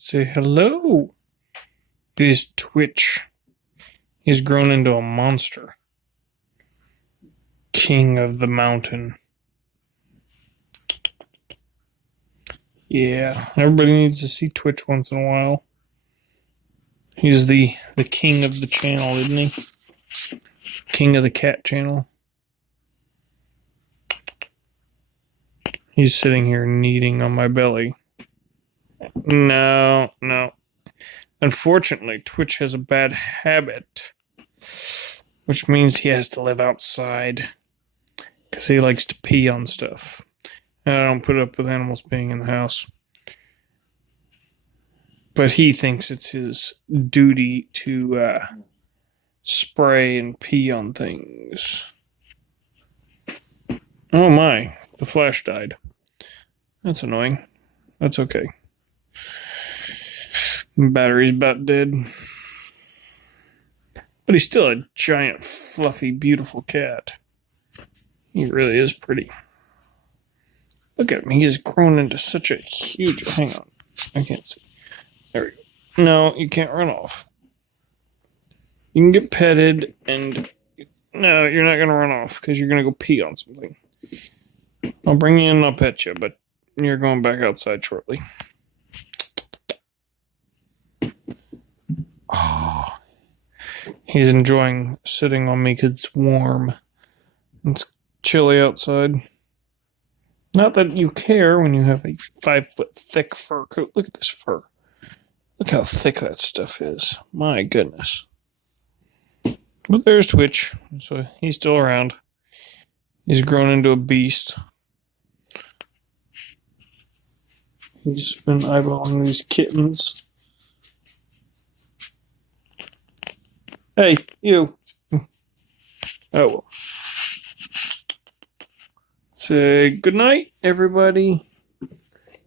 Say hello. It is Twitch. He's grown into a monster. King of the mountain. Yeah, everybody needs to see Twitch once in a while. He's the king of the channel, isn't he? King of the cat channel. He's sitting here kneading on my belly. No. Unfortunately, Twitch has a bad habit, which means he has to live outside because he likes to pee on stuff. And I don't put up with animals being in the house. But he thinks it's his duty to spray and pee on things. Oh my, the flash died. That's annoying. That's okay. Battery's about dead. But he's still a giant, fluffy, beautiful cat. He really is pretty. Look at him. He's grown into such a huge... Hang on. I can't see. There we go. No, you can't run off. You can get petted and... No, you're not going to run off because you're going to go pee on something. I'll bring you in and I'll pet you, but you're going back outside shortly. Oh, he's enjoying sitting on me because it's warm. It's chilly outside. Not that you care when you have a 5-foot thick fur coat. Look at this fur. Look how thick that stuff is. My goodness. But there's Twitch. So he's still around. He's grown into a beast. He's been eyeballing these kittens. Hey, you. Oh, well. Say good night, everybody.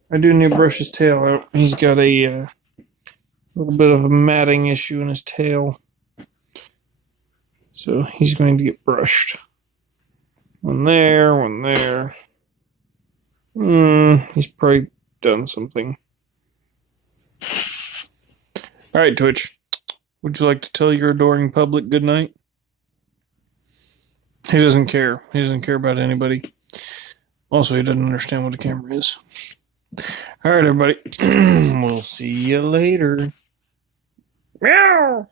I do need to brush his tail out. He's got a little bit of a matting issue in his tail. So he's going to get brushed. One there. He's probably done something. All right, Twitch. Would you like to tell your adoring public good night? He doesn't care. He doesn't care about anybody. Also, he doesn't understand what a camera is. All right, everybody. We'll see you later. Meow.